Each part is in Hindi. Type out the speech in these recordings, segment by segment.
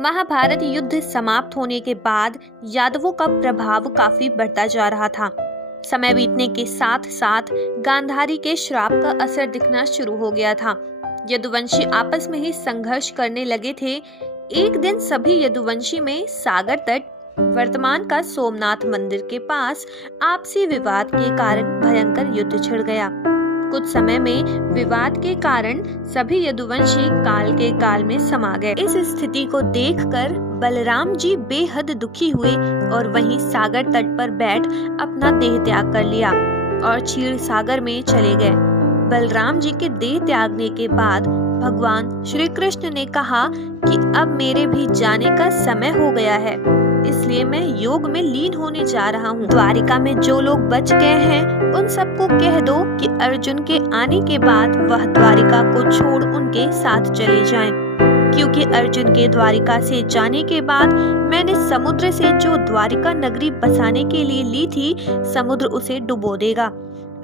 महाभारत युद्ध समाप्त होने के बाद यादवों का प्रभाव काफी बढ़ता जा रहा था। समय बीतने के साथ साथ गांधारी के श्राप का असर दिखना शुरू हो गया था। यदुवंशी आपस में ही संघर्ष करने लगे थे। एक दिन सभी यदुवंशी में सागर तट, वर्तमान का सोमनाथ मंदिर के पास आपसी विवाद के कारण भयंकर युद्ध छिड़ गया। कुछ समय में विवाद के कारण सभी यदुवंशी काल के काल में समा गए। इस स्थिति को देखकर बलराम जी बेहद दुखी हुए और वहीं सागर तट पर बैठ अपना देह त्याग कर लिया और क्षीर सागर में चले गए। बलराम जी के देह त्यागने के बाद भगवान श्री कृष्ण ने कहा कि अब मेरे भी जाने का समय हो गया है, इसलिए मैं योग में लीन होने जा रहा हूँ। द्वारिका में जो लोग बच गए हैं उन सबको कह दो कि अर्जुन के आने के बाद वह द्वारिका को छोड़ उनके साथ चले जाएं, क्योंकि अर्जुन के द्वारिका से जाने के बाद मैंने समुद्र से जो द्वारिका नगरी बसाने के लिए ली थी, समुद्र उसे डुबो देगा।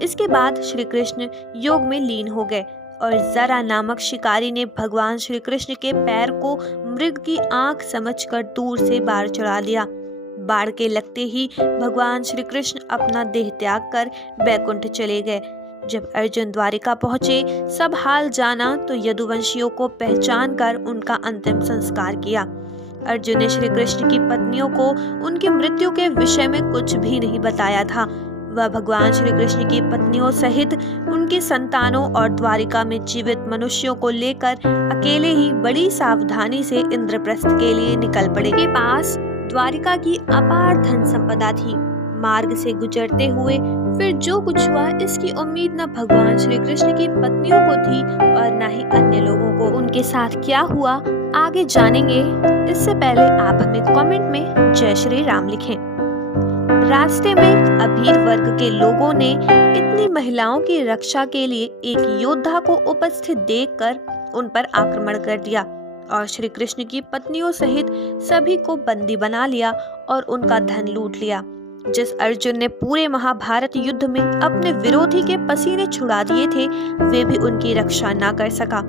इसके बाद श्री कृष्ण योग में लीन हो गए और जरा नामक शिकारी ने भगवान श्री कृष्ण के पैर को मृग की आंख समझकर दूर से बाढ़ चढ़ा दिया। बाढ़ के लगते ही भगवान श्री कृष्ण अपना देह त्याग कर बैकुंठ चले गए। जब अर्जुन द्वारिका पहुंचे, सब हाल जाना तो यदुवंशियों को पहचान कर उनका अंतिम संस्कार किया। अर्जुन ने श्री कृष्ण की पत्नियों को उनकी मृत्यु के विषय में कुछ भी नहीं बताया था। वह भगवान श्री कृष्ण की पत्नियों सहित उनकी संतानों और द्वारिका में जीवित मनुष्यों को लेकर अकेले ही बड़ी सावधानी से इंद्रप्रस्थ के लिए निकल पड़े। के पास द्वारिका की अपार धन संपदा थी। मार्ग से गुजरते हुए फिर जो कुछ हुआ, इसकी उम्मीद न भगवान श्री कृष्ण की पत्नियों को थी और न ही अन्य लोगों को। उनके साथ क्या हुआ आगे जानेंगे। इससे पहले आप हमें कमेंट में जय श्री राम लिखें। रास्ते में अभीर वर्ग के लोगों ने इतनी महिलाओं की रक्षा के लिए एक योद्धा को उपस्थित देखकर उन पर आक्रमण कर दिया और श्री कृष्ण की पत्नियों सहित सभी को बंदी बना लिया और उनका धन लूट लिया। जिस अर्जुन ने पूरे महाभारत युद्ध में अपने विरोधी के पसीने छुड़ा दिए थे, वे भी उनकी रक्षा न कर सका।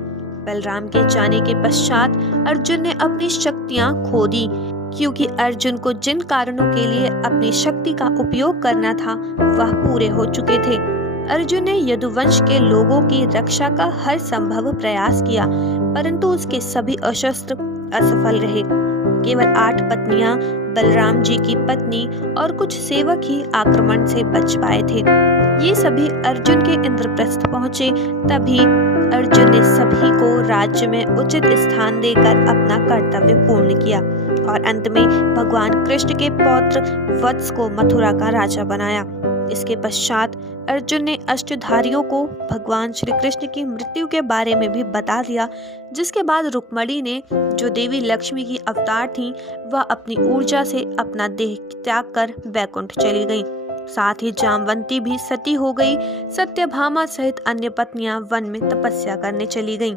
बलराम के जाने के पश्चात अर्जुन ने अपनी शक्तियां खो दी, क्योंकि अर्जुन को जिन कारणों के लिए अपनी शक्ति का उपयोग करना था वह पूरे हो चुके थे। अर्जुन ने यदुवंश के लोगों की रक्षा का हर संभव प्रयास किया, परंतु उसके सभी अस्त्र असफल रहे। केवल 8 पत्नियां, बलराम जी की पत्नी और कुछ सेवक ही आक्रमण से बच पाए थे। ये सभी अर्जुन के इंद्रप्रस्थ पहुंचे। तभी अर्जुन ने सभी को राज्य में उचित स्थान देकर अपना कर्तव्य पूर्ण किया और अंत में भगवान कृष्ण के पौत्र वत्स को मथुरा का राजा बनाया। इसके पश्चात अर्जुन ने अष्टधारियों को भगवान श्री कृष्ण की मृत्यु के बारे में भी बता दिया, जिसके बाद रुक्मणी ने, जो देवी लक्ष्मी की अवतार थीं, वह अपनी ऊर्जा से अपना देह त्याग कर बैकुंठ चली गईं। साथ ही जामवंती भी सती हो गई। सत्यभामा सहित अन्य पत्नियां वन में तपस्या करने चली गईं।